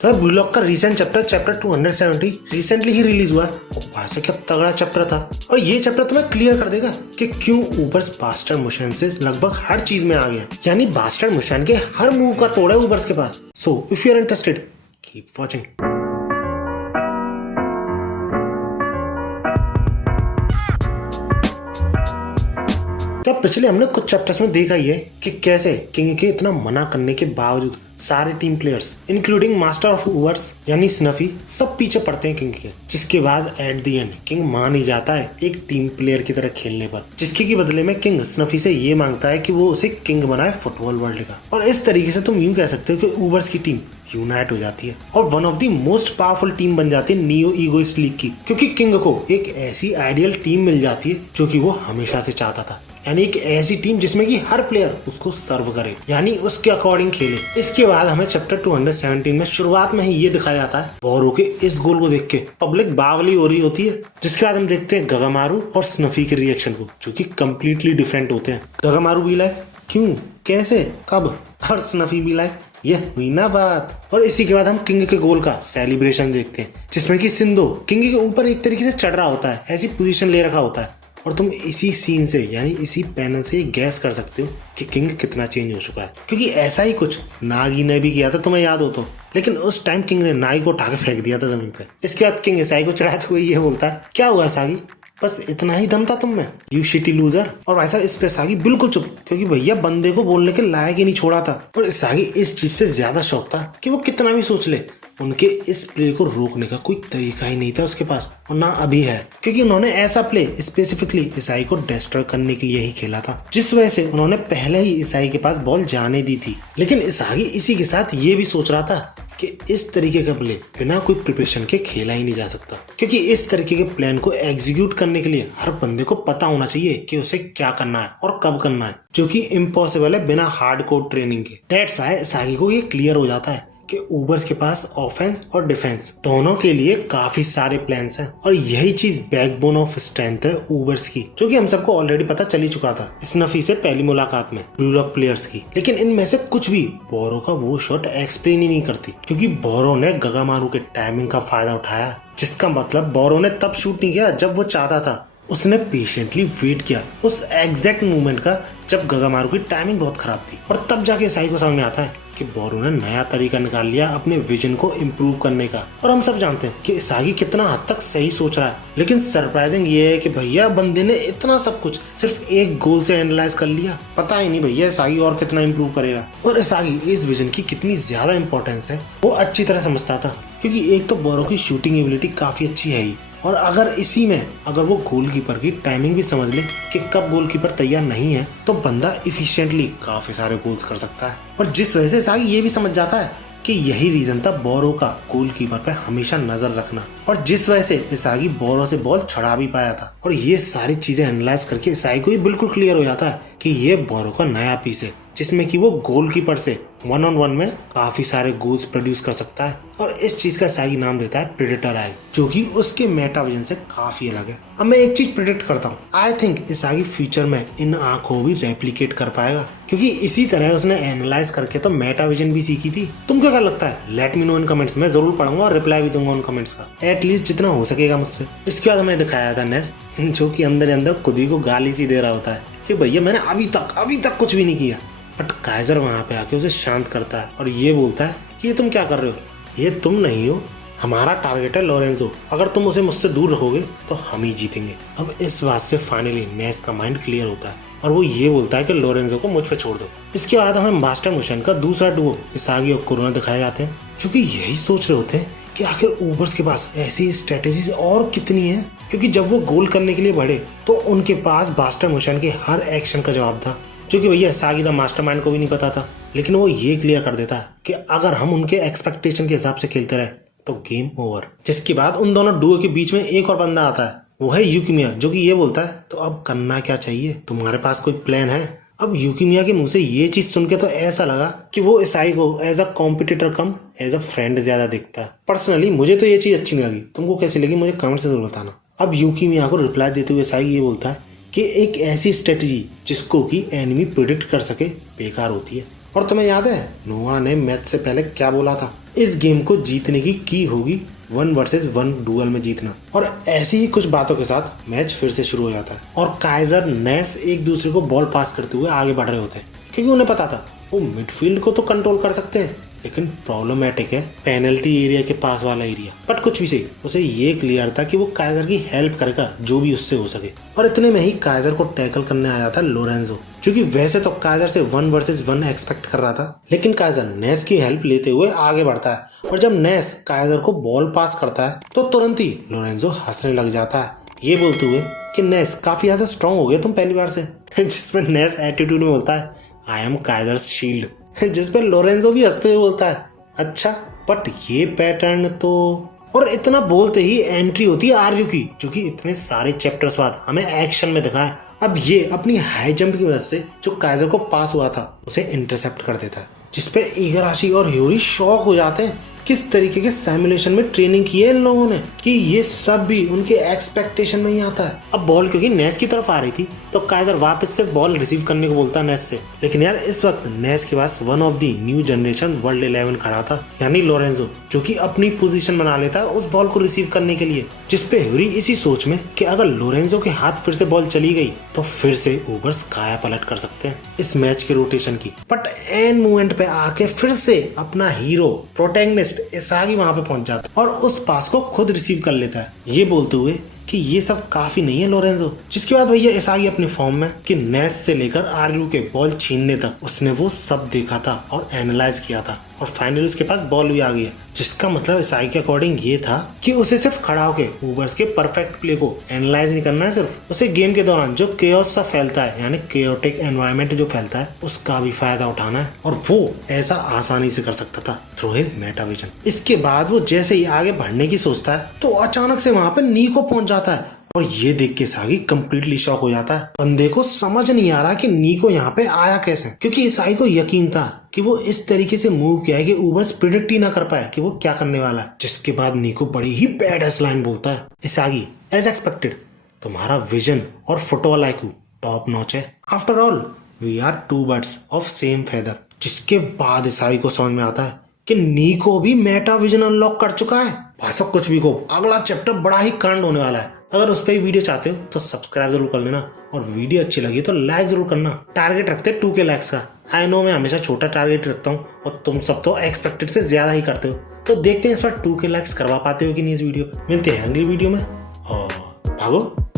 तो ब्लूलॉक का recent chapter 270 recently ही release हुआ है और भाई से क्या तगड़ा चैप्टर था। और ये चैप्टर तुम्हें क्लियर कर देगा कि क्यों ऊबर्स बास्टर्ड मुशन से लगभग हर चीज में आ गया, यानी बास्टर्ड मुशन के हर मूव का तोड़ है ऊबर्स के पास। So if you are interested keep watching. तो पिछले हमने कुछ चैप्टर्स में देखा ही है कि कैसे किंग के इतना मना करने के बावजूद सारे team players including master of Ubers यानी स्नफी सब पीछे पड़ते हैं किंग के, जिसके बाद एट द एंड किंग मान ही जाता है एक टीम प्लेयर की तरह खेलने पर, जिसके की बदले में किंग स्नफी से ये मांगता है कि वो उसे किंग बनाए फुटबॉल वर्ल्ड का। और इस तरीके से तुम यूं कह सकते हो कि ऊबर्स की टीम यूनाइट हो जाती है और one of the most powerful team बन जाती है नियो ईगोइस्ट लीग की, क्योंकि किंग को एक ऐसी आइडियल टीम मिल जाती है जो कि वो हमेशा से चाहता था, यानी एक ऐसी टीम जिसमें कि हर प्लेयर उसको सर्व करे, यानी उसके अकॉर्डिंग खेले। इसके बाद हमें चैप्टर 217 में शुरुआत में ही ये दिखाया जाता है बोरो के इस गोल को देख के पब्लिक बावली हो रही होती है, जिसके बाद हम देखते हैं गगामारू और स्नफी के रिएक्शन को, जो कि कम्प्लीटली डिफरेंट होते हैं। गगामारू भी लाइक क्यों, कैसे, कब, और स्नफी भी लाइक ये हुई ना बात। और इसी के बाद हम किंग के गोल का सेलिब्रेशन देखते हैं, जिसमें कि सिंधो किंग के ऊपर एक तरीके से चढ़ रहा होता है, ऐसी पोजीशन ले रखा होता है। और तुम इसी सीन से यानी इसी पैनल से गैस कर सकते हो कि किंग कितना चेंज हो चुका है, क्योंकि ऐसा ही कुछ नागी ने भी किया था, तुम्हें याद हो तो। लेकिन उस टाइम किंग ने नागी को उठा के फेंक दिया था जमीन पे। इसके बाद किंग ईसाई को चढ़ाते हुए ये बोलता है, क्या हुआ सागी, बस इतना ही दम था तुम में, यू शिटी लूजर। और वैसा इस पे सागी बिल्कुल चुप, क्योंकि भैया बंदे को बोलने के लायक ही नहीं छोड़ा था। और सागी इस चीज से ज्यादा शौक था कि वो कितना भी सोच ले, उनके इस प्ले को रोकने का कोई तरीका ही नहीं था उसके पास, और ना अभी है, क्योंकि उन्होंने ऐसा प्ले स्पेसिफिकली ईसाई को डिस्ट्रॉय करने के लिए ही खेला था, जिस वजह से उन्होंने पहले ही ईसाई के पास बॉल जाने दी थी। लेकिन ईसाई इसी के साथ ये भी सोच रहा था कि इस तरीके का प्ले बिना कोई प्रिपरेशन के खेला ही नहीं जा सकता, क्योंकि इस तरीके के प्लान को एग्जीक्यूट करने के लिए हर बंदे को पता होना चाहिए कि उसे क्या करना है और कब करना है, जो कि इम्पॉसिबल है बिना हार्डकोर ट्रेनिंग के। दैट्स व्हाई सागी को ये क्लियर हो जाता है कि ऊबर्स के पास ऑफेंस और डिफेंस दोनों के लिए काफी सारे प्लान्स हैं, और यही चीज बैकबोन ऑफ स्ट्रेंथ है ऊबर्स की, जो कि हम सबको ऑलरेडी पता चल ही चुका था स्नफी से पहली मुलाकात में ब्लूलॉक प्लेयर्स की। लेकिन इनमें से कुछ भी बोरो का वो शॉट एक्सप्लेन ही नहीं करती, क्योंकि बोरो ने गगामारू के टाइमिंग का फायदा उठाया, जिसका मतलब बोरो ने तब शूट नहीं किया जब वो चाहता था, उसने पेशेंटली वेट किया उस एग्जैक्ट मोमेंट का जब गगामारू की टाइमिंग बहुत खराब थी, और तब जाके साई को समझ में आता है कि बोरो ने नया तरीका निकाल लिया अपने विजन को इम्प्रूव करने का। और हम सब जानते हैं कि सागी कितना हद तक सही सोच रहा है, लेकिन सरप्राइजिंग ये है कि भैया बंदे ने इतना सब कुछ सिर्फ एक गोल से एनालाइज कर लिया। पता ही नहीं भैया सागी और कितना इम्प्रूव करेगा, और सागी इस विजन की कितनी ज्यादा इंपॉर्टेंस है वो अच्छी तरह समझता था, क्योंकि एक तो बोरो की शूटिंग एबिलिटी काफी अच्छी है ही, और अगर इसी में अगर वो गोलकीपर की टाइमिंग भी समझ ले कि कब गोलकीपर तैयार नहीं है, तो बंदा इफिशिएंटली काफी सारे गोल्स कर सकता है। और जिस वजह से सागी ये भी समझ जाता है कि यही रीजन था बोरो का गोलकीपर पे हमेशा नजर रखना, और जिस वजह से इसागी बोरो से बॉल छुड़ा भी पाया था। और ये सारी चीजें एनालाइज करके इसागी को ये बिल्कुल क्लियर हो जाता है कि ये बोरो का नया पीस है, जिसमें कि वो गोलकीपर से 1-on-1 में काफी सारे गोल्स प्रोड्यूस कर सकता है, और इस चीज का सागी नाम देता है प्रेडेटर आई, जो कि उसके मेटा विजन से काफी अलग है। अब मैं एक चीज प्रेडिक्ट करता हूँ, आई थिंक इसागी फ्यूचर में इन आंखों भी रेप्लिकेट कर पाएगा, क्योंकि इसी तरह उसने एनालाइज करके तो मेटा विजन भी सीखी थी। तुमको क्या लगता है, लेट मी नो इन कमेंट्स, मैं जरूर पढ़ूंगा और रिप्लाई भी दूंगा उन कमेंट्स का, एटलीस्ट जितना हो सकेगा मुझसे। इसके बाद हमें दिखाया था नेस, जो कि अंदर अंदर खुद ही को गाली सी दे रहा होता है कि भैया मैंने अभी तक कुछ भी नहीं किया। बट काइजर वहां पे आके उसे शांत करता है और ये बोलता है कि ये तुम क्या कर रहे हो, ये तुम नहीं हो, हमारा टारगेट है लोरेंजो, अगर तुम उसे मुझसे दूर रखोगे तो हम ही जीतेंगे। अब इस बात से फाइनली नेस का माइंड क्लियर होता है और वो ये बोलता है कि लोरेंजो को मुझ पे छोड़ दो। इसके बाद हमें मास्टर मुशन का दूसरा डुओ इसागी और कोरोना दिखाए जाते हैं, जो कि यही सोच रहे होते हैं कि आखिर ऊबर्स के पास ऐसी स्ट्रेटेजी और कितनी है, क्योंकि जब वो गोल करने के लिए बढ़े तो उनके पास मास्टर मुशन के हर एक्शन का जवाब था, जो कि भैया सागी द मास्टरमाइंड को भी नहीं पता था। लेकिन वो ये क्लियर कर देता है कि अगर हम उनके एक्सपेक्टेशन के हिसाब से खेलते रहे तो गेम ओवर। जिसके बाद उन दोनों डुओ के बीच में एक और बंदा आता है, वो है यूकिमिया, जो कि ये बोलता है तो अब करना क्या चाहिए, तुम्हारे पास कोई प्लान है। अब यूकिमिया के मुंह से ये चीज सुन के तो ऐसा लगा कि वो ईसाई को एज अ कॉम्पिटिटर कम एज अ फ्रेंड ज्यादा देखता है। पर्सनली मुझे तो ये चीज अच्छी नहीं लगी, तुमको कैसी लगी मुझे कमेंट से जरूर बताना। अब यूकिमिया को रिप्लाई देते हुए ईसाई ये बोलता है कि एक ऐसी स्ट्रेटजी जिसको कि एनिमी प्रिडिक्ट कर सके बेकार होती है, और तुम्हें याद है नोआ ने मैच से पहले क्या बोला था? इस गेम को जीतने की होगी 1 वर्सेस 1 डुअल में जीतना। और ऐसी ही कुछ बातों के साथ मैच फिर से शुरू हो जाता है और काइजर नेस एक दूसरे को बॉल पास करते हुए आगे बढ़ रहे होते हैं, क्योंकि उन्हें पता था वो मिडफील्ड को तो कंट्रोल कर सकते हैं, लेकिन प्रॉब्लमेटिक है पेनल्टी एरिया के पास वाला एरिया। बट कुछ भी सही, उसे ये क्लियर था कि वो काइजर की हेल्प करेगा जो भी उससे हो सके। और इतने में ही काइजर को टैकल करने आया था लोरेंजो, क्योंकि वैसे तो काइजर से 1 वर्सेस 1 एक्सपेक्ट कर रहा था, लेकिन काइजर नेस की हेल्प लेते हुए आगे बढ़ता है और जब नेस काइजर को बॉल पास करता है तो तुरंत ही लोरेंजो हंसने लग जाता है, ये बोलते हुए कि नेस काफी ज्यादा स्ट्रांग हो गया तुम पहली बार से। जिसमें नेस एटीट्यूड में बोलता है आई एम काइजर्स शील्ड, जिसपे लोरेंजो भी हंसते हुए बोलता है अच्छा बट ये पैटर्न तो। और इतना बोलते ही एंट्री होती है आर्यू की, जो कि इतने सारे चैप्टर्स बाद हमें एक्शन में दिखा है। अब ये अपनी हाई जंप की वजह से जो काइजर को पास हुआ था उसे इंटरसेप्ट कर देता है, जिसपे इगाराशी और ह्यूरी शॉक हो जाते हैं। किस तरीके के सिमुलेशन में ट्रेनिंग की है इन लोगों ने कि ये सब भी उनके एक्सपेक्टेशन में ही आता है। अब बॉल क्योंकि नेस की तरफ आ रही थी तो काइजर वापस से बॉल रिसीव करने को बोलता है नेस से, लेकिन यार इस वक्त नेस के पास one of the new generation world 11 खड़ा था, यानी लोरेंजो, जो कि अपनी पोजीशन बना लेता है उस बॉल को रिसीव करने के लिए। जिसपे ह्यूरी इसी सोच में कि अगर लोरेंजो के हाथ फिर से बॉल चली गई तो फिर से ऊबर्स काया पलट कर सकते हैं इस मैच के रोटेशन की। बट एंड मोमेंट पे आके फिर से अपना हीरो प्रोटैगनिस्ट इसागी वहां पे पहुंच जाता है और उस पास को खुद रिसीव कर लेता है, ये बोलते हुए कि ये सब काफी नहीं है लोरेंजो। जिसके बाद भैया इसागी अपनी फॉर्म में कि नेस से लेकर आर्यू के बॉल छीनने तक उसने वो सब देखा था और एनालाइज किया था और फाइनली उसके पास बॉल भी आ गई है। जिसका मतलब इसागी के अकॉर्डिंग ये था कि उसे सिर्फ खड़ा होकर ऊबर्स के परफेक्ट प्ले को एनालाइज नहीं करना है, सिर्फ उसे गेम के दौरान जो केओस सा फैलता है, यानी केओटिक एनवायरनमेंट जो फैलता है, उसका भी फायदा उठाना है और वो ऐसा आसानी से कर सकता था थ्रू हिज मेटाविजन। इसके बाद वो जैसे ही आगे बढ़ने की सोचता है तो अचानक से वहां पर नीको पहुंच जाता है और ये देख के इसागी कंप्लीटली शॉक हो जाता है। बंदे को समझ नहीं आ रहा कि नीको यहाँ पे आया कैसे, क्योंकि इसागी को यकीन था कि वो इस तरीके से मूव किया है कि ऊबर्स प्रिडिक्ट ही ना कर पाए कि वो क्या करने वाला है। जिसके बाद नीको बड़ी ही बैडएस लाइन बोलता है, इसागी एज एक्सपेक्टेड तुम्हारा विजन और फुटबॉल आईक्यू टॉप नॉच है, after all we are two birds of same feather. जिसके बाद इसागी को समझ में आता है कि नीको भी मेटा विजन अनलॉक कर चुका है। भाई साहब कुछ भी को, अगला चैप्टर बड़ा ही कांड होने वाला है। अगर उस पर वीडियो चाहते हो तो सब्सक्राइब जरूर कर लेना और वीडियो अच्छी लगी तो लाइक जरूर करना। टारगेट रखते हैं 2K लाइक्स का। आई नो मैं हमेशा छोटा टारगेट रखता हूँ और तुम सब तो एक्सपेक्टेड से ज्यादा ही करते हो, तो देखते हैं इस बार 2K लाइक्स करवा पाते हो कि नहीं इस वीडियो पे। मिलते हैं अगली वीडियो में और भागो।